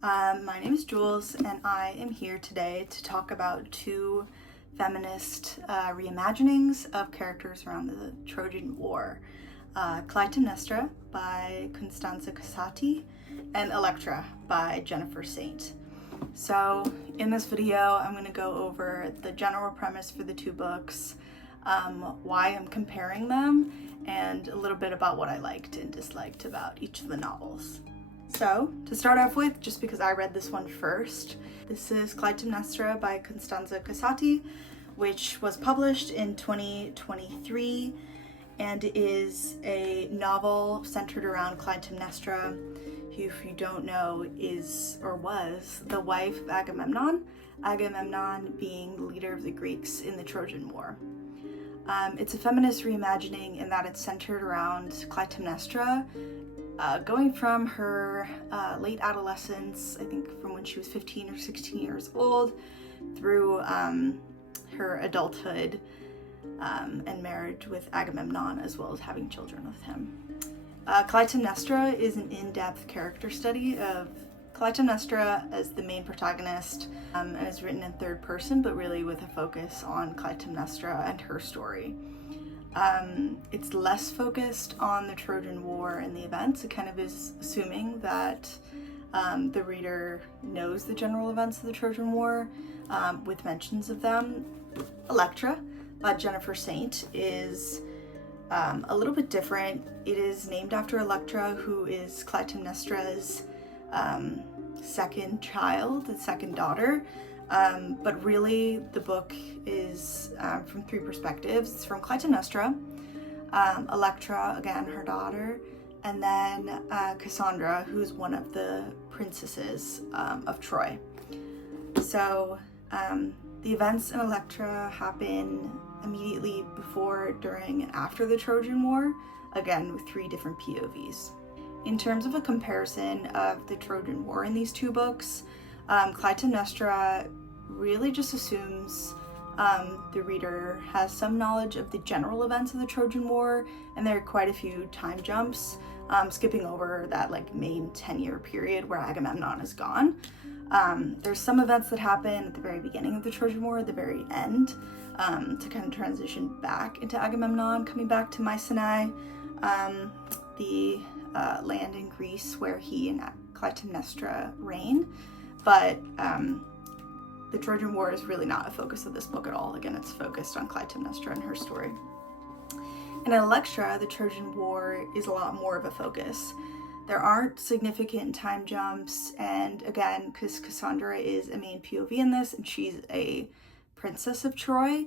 My name is Jules, and I am here today to talk about two feminist reimaginings of characters around the Trojan War. Clytemnestra by Constanza Casati and Elektra by Jennifer Saint. So in this video, I'm going to go over the general premise for the two books, why I'm comparing them, and a little bit about what I liked and disliked about each of the novels. So, to start off with, just because I read this one first, this is Clytemnestra by Constanza Casati, which was published in 2023 and is a novel centered around Clytemnestra, who, if you don't know, is or was the wife of Agamemnon, Agamemnon being the leader of the Greeks in the Trojan War. It's a feminist reimagining in that it's centered around Clytemnestra, going from her late adolescence, I think from when she was 15 or 16 years old, through her adulthood and marriage with Agamemnon, as well as having children with him. Clytemnestra is an in-depth character study of Clytemnestra as the main protagonist, and is written in third person, but really with a focus on Clytemnestra and her story. It's less focused on the Trojan War and the events. It kind of is assuming that the reader knows the general events of the Trojan War, with mentions of them. Elektra by Jennifer Saint is a little bit different. It is named after Elektra, who is Clytemnestra's second child, the second daughter. But really the book is from three perspectives. It's from Clytemnestra, Elektra, again, her daughter, and then Cassandra, who's one of the princesses of Troy. So the events in Elektra happen immediately before, during, and after the Trojan War, again with three different POVs. In terms of a comparison of the Trojan War in these two books, Clytemnestra really just assumes the reader has some knowledge of the general events of the Trojan War, and there are quite a few time jumps, skipping over that main 10-year period where Agamemnon is gone. There's some events that happen at the very beginning of the Trojan War, at the very end, to kind of transition back into Agamemnon coming back to Mycenae, the land in Greece where he and Clytemnestra reign. But the Trojan War is really not a focus of this book at all. Again, it's focused on Clytemnestra and her story. In Elektra, the Trojan War is a lot more of a focus. There aren't significant time jumps, and again, because Cassandra is a main POV in this, and she's a princess of Troy,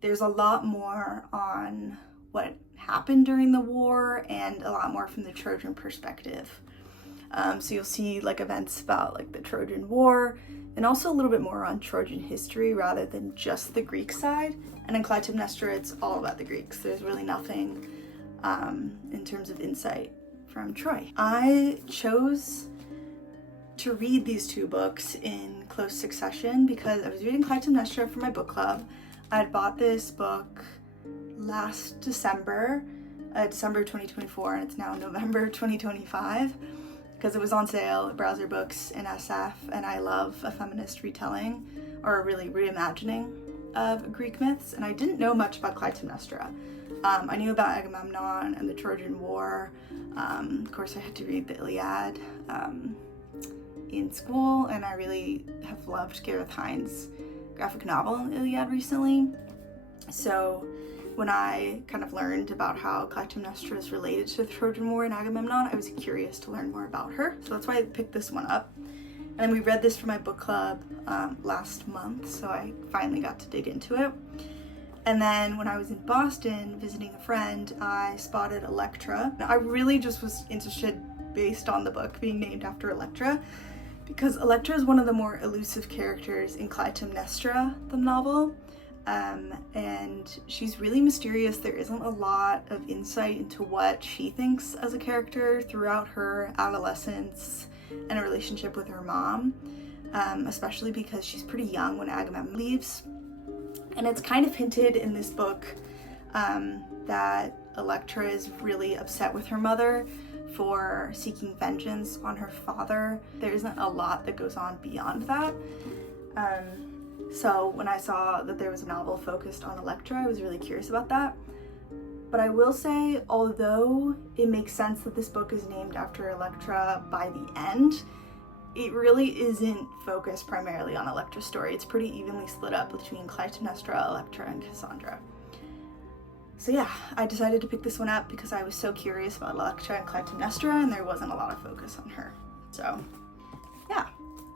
there's a lot more on what happened during the war and a lot more from the Trojan perspective. So you'll see events about the Trojan War, and also a little bit more on Trojan history rather than just the Greek side. And in Clytemnestra, it's all about the Greeks. There's really nothing in terms of insight from Troy. I chose to read these two books in close succession because I was reading Clytemnestra for my book club. I had bought this book last December 2024, and it's now November 2025. Because it was on sale at Browser Books in SF, and I love a feminist retelling, or a really reimagining of Greek myths, and I didn't know much about Clytemnestra. I knew about Agamemnon and the Trojan War. Of course, I had to read the Iliad in school, and I really have loved Gareth Hines' graphic novel Iliad recently. So when I kind of learned about how Clytemnestra is related to the Trojan War and Agamemnon, I was curious to learn more about her. So that's why I picked this one up. And we read this for my book club last month, so I finally got to dig into it. And then when I was in Boston visiting a friend, I spotted Elektra. I really just was interested based on the book being named after Elektra, because Elektra is one of the more elusive characters in Clytemnestra, the novel. And she's really mysterious. There isn't a lot of insight into what she thinks as a character throughout her adolescence and a relationship with her mom, especially because she's pretty young when Agamemnon leaves. And it's kind of hinted in this book that Elektra is really upset with her mother for seeking vengeance on her father. There isn't a lot that goes on beyond that. So when I saw that there was a novel focused on Elektra, I was really curious about that. But I will say, although it makes sense that this book is named after Elektra by the end, it really isn't focused primarily on Elektra's story. It's pretty evenly split up between Clytemnestra, Elektra, and Cassandra. So yeah, I decided to pick this one up because I was so curious about Elektra and Clytemnestra, and there wasn't a lot of focus on her. So yeah,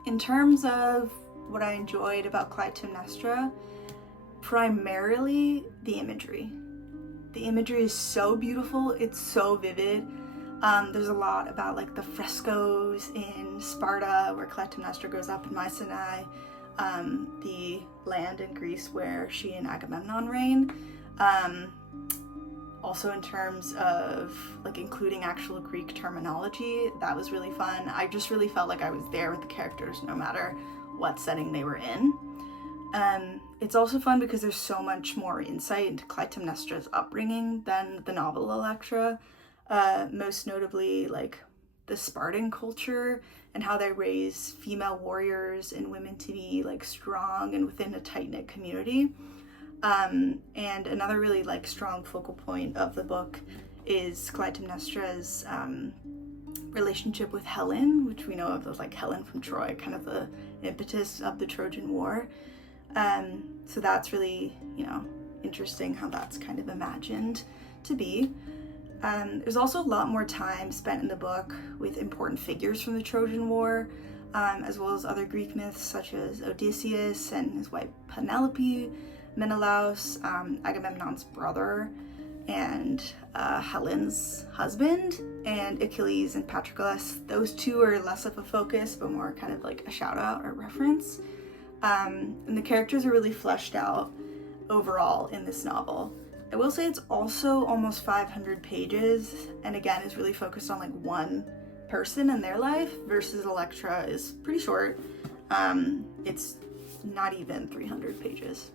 in terms of what I enjoyed about Clytemnestra, primarily the imagery. The imagery is so beautiful, it's so vivid. There's a lot about like the frescoes in Sparta where Clytemnestra grows up in Mycenae, the land in Greece where she and Agamemnon reign. Also in terms of like including actual Greek terminology, that was really fun. I just really felt like I was there with the characters no matter what setting they were in. It's also fun because there's so much more insight into Clytemnestra's upbringing than the novel Elektra. Most notably like the Spartan culture and how they raise female warriors and women to be like strong and within a tight-knit community. And another really like strong focal point of the book is Clytemnestra's relationship with Helen, which we know of as like Helen from Troy, kind of the impetus of the Trojan War. So that's really, interesting how that's kind of imagined to be. There's also a lot more time spent in the book with important figures from the Trojan War, as well as other Greek myths such as Odysseus and his wife Penelope, Menelaus, Agamemnon's brother, and Helen's husband, and Achilles and Patroclus. Those two are less of a focus, but more kind of like a shout out or reference. And the characters are really fleshed out overall in this novel. I will say it's also almost 500 pages, and again is really focused on like one person and their life, versus Elektra is pretty short. It's not even 300 pages.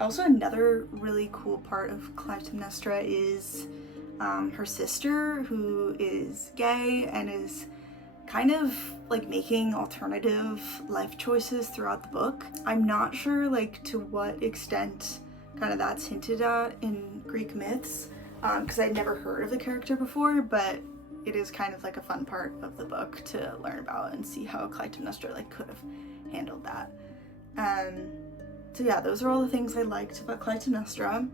Also another really cool part of Clytemnestra is her sister, who is gay and is kind of like making alternative life choices throughout the book. I'm not sure like to what extent kind of that's hinted at in Greek myths, because I'd never heard of the character before, but it is kind of like a fun part of the book to learn about and see how Clytemnestra like could have handled that. So yeah, those are all the things I liked about Clytemnestra.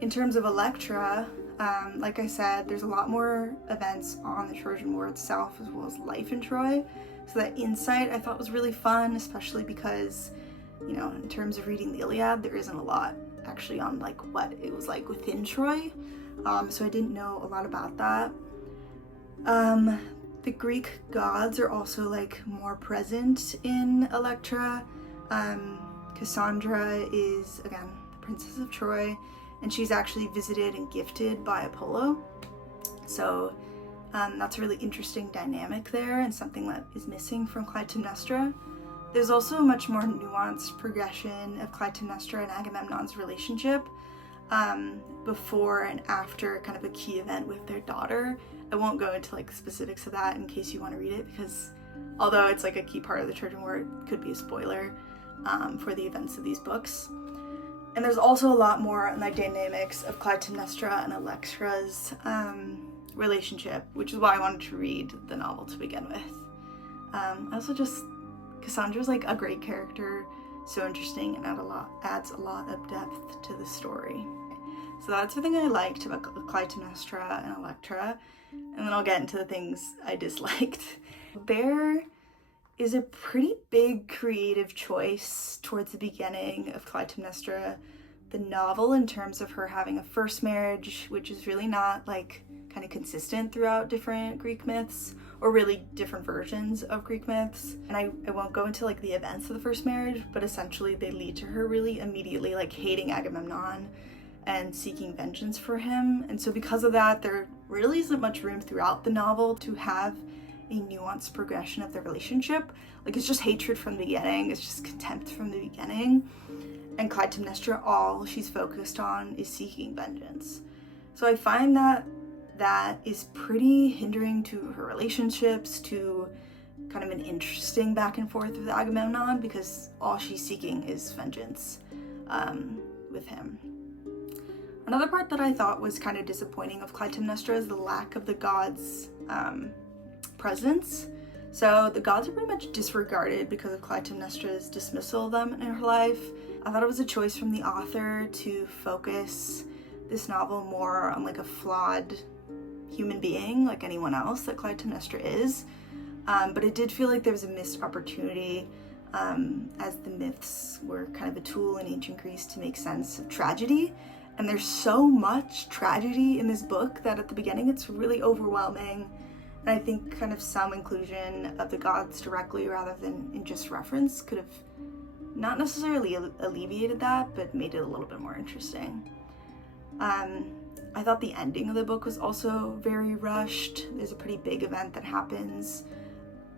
In terms of Elektra, like I said, there's a lot more events on the Trojan War itself as well as life in Troy. So that insight I thought was really fun, especially because, in terms of reading the Iliad, there isn't a lot actually on like what it was like within Troy. So I didn't know a lot about that. The Greek gods are also like more present in Elektra. Cassandra is, again, the princess of Troy, and she's actually visited and gifted by Apollo. So that's a really interesting dynamic there and something that is missing from Clytemnestra. There's also a much more nuanced progression of Clytemnestra and Agamemnon's relationship before and after kind of a key event with their daughter. I won't go into like specifics of that in case you want to read it, because although it's like a key part of the Trojan War, it could be a spoiler for the events of these books. And there's also a lot more on the dynamics of Clytemnestra and Elektra's relationship, which is why I wanted to read the novel to begin with. Cassandra's like a great character, so interesting, and adds a lot of depth to the story. So that's the thing I liked about Clytemnestra and Elektra, and then I'll get into the things I disliked. There is a pretty big creative choice towards the beginning of Clytemnestra, the novel, in terms of her having a first marriage, which is really not like kind of consistent throughout different Greek myths, or really different versions of Greek myths. And I won't go into like the events of the first marriage, but essentially they lead to her really immediately like hating Agamemnon and seeking vengeance for him. And so because of that, there really isn't much room throughout the novel to have a nuanced progression of their relationship. Like, it's just hatred from the beginning, it's just contempt from the beginning. And Clytemnestra, all she's focused on is seeking vengeance. So I find that that is pretty hindering to her relationships, to kind of an interesting back and forth with Agamemnon, because all she's seeking is vengeance with him. Another part that I thought was kind of disappointing of Clytemnestra is the lack of the gods' presence. So the gods are pretty much disregarded because of Clytemnestra's dismissal of them in her life. I thought it was a choice from the author to focus this novel more on like a flawed human being like anyone else that Clytemnestra is. But it did feel like there was a missed opportunity, as the myths were kind of a tool in ancient Greece to make sense of tragedy. And there's so much tragedy in this book that at the beginning it's really overwhelming. And I think kind of some inclusion of the gods directly rather than in just reference could have not necessarily alleviated that, but made it a little bit more interesting. I thought the ending of the book was also very rushed. There's a pretty big event that happens,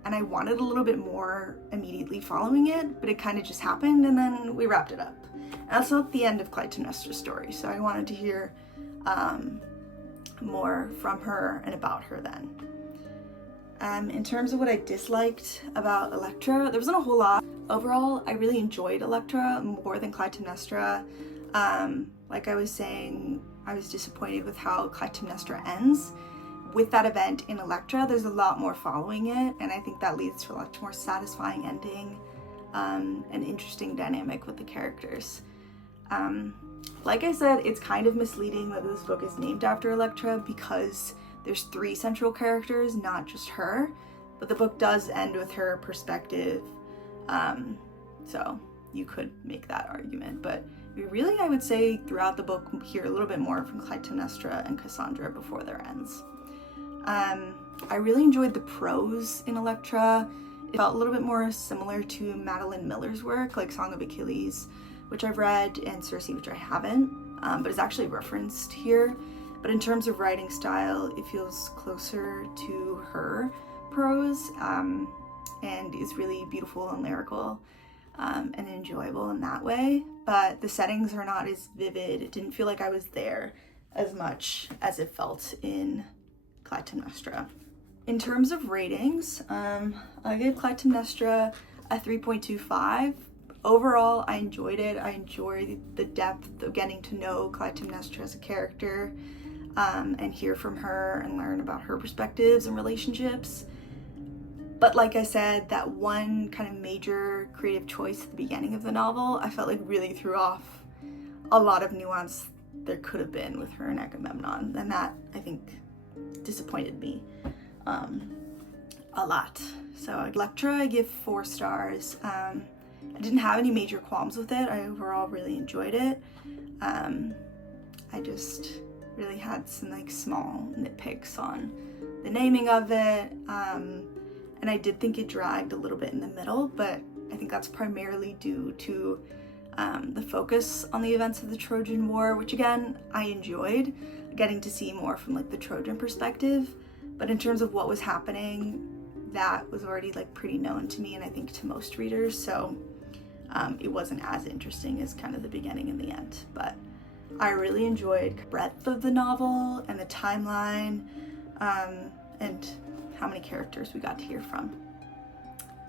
and I wanted a little bit more immediately following it, but it kind of just happened and then we wrapped it up. And that's not the end of Clytemnestra's story, so I wanted to hear more from her and about her then. In terms of what I disliked about Elektra, there wasn't a whole lot. Overall, I really enjoyed Elektra more than Clytemnestra. Like I was saying, I was disappointed with how Clytemnestra ends. With that event in Elektra, there's a lot more following it, and I think that leads to a much more satisfying ending, an interesting dynamic with the characters. Like I said, it's kind of misleading that this book is named after Elektra because there's 3 central characters, not just her, but the book does end with her perspective, so you could make that argument, but we really, I would say, throughout the book, hear a little bit more from Clytemnestra and Cassandra before their ends. I really enjoyed the prose in Elektra. It felt a little bit more similar to Madeline Miller's work, like Song of Achilles, which I've read, and Circe, which I haven't, but is actually referenced here. But in terms of writing style, it feels closer to her prose, and is really beautiful and lyrical, and enjoyable in that way. But the settings are not as vivid. It didn't feel like I was there as much as it felt in Clytemnestra. In terms of ratings, I gave Clytemnestra a 3.25. Overall, I enjoyed it. I enjoyed the depth of getting to know Clytemnestra as a character, and hear from her and learn about her perspectives and relationships. But like I said, that one kind of major creative choice at the beginning of the novel, I felt like really threw off a lot of nuance there could have been with her and Agamemnon, and that, I think, disappointed me a lot. So Elektra, I give 4 stars. I didn't have any major qualms with it. I overall really enjoyed it. I just really had some like small nitpicks on the naming of it, and I did think it dragged a little bit in the middle, but I think that's primarily due to the focus on the events of the Trojan War, which again, I enjoyed getting to see more from like the Trojan perspective, but in terms of what was happening, that was already like pretty known to me and I think to most readers, so it wasn't as interesting as kind of the beginning and the end. But I really enjoyed the breadth of the novel and the timeline, and how many characters we got to hear from.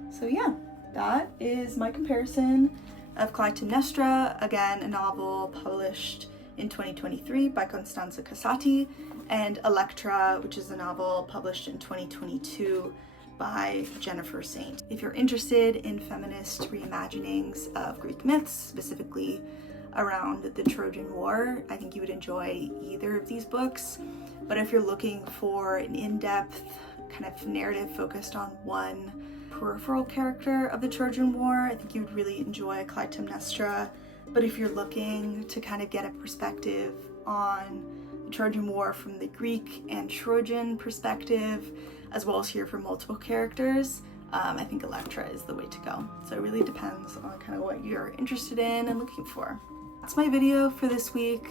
So yeah, that is my comparison of Clytemnestra, again a novel published in 2023 by Constanza Casati, and Elektra, which is a novel published in 2022 by Jennifer Saint. If you're interested in feminist reimaginings of Greek myths, specifically around the Trojan War, I think you would enjoy either of these books. But if you're looking for an in-depth kind of narrative focused on one peripheral character of the Trojan War, I think you would really enjoy Clytemnestra. But if you're looking to kind of get a perspective on the Trojan War from the Greek and Trojan perspective, as well as hear from multiple characters, I think Elektra is the way to go. So it really depends on kind of what you're interested in and looking for. That's my video for this week.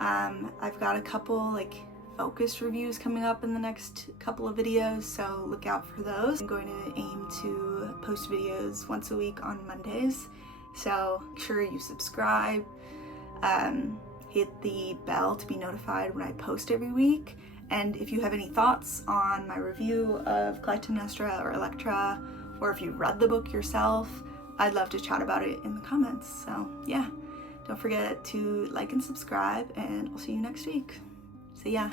I've got a couple like focused reviews coming up in the next couple of videos, so look out for those. I'm going to aim to post videos once a week on Mondays, so make sure you subscribe, hit the bell to be notified when I post every week, And if you have any thoughts on my review of Clytemnestra or Elektra, or if you read the book yourself, I'd love to chat about it in the comments. So yeah, don't forget to like and subscribe, and I'll see you next week. See ya.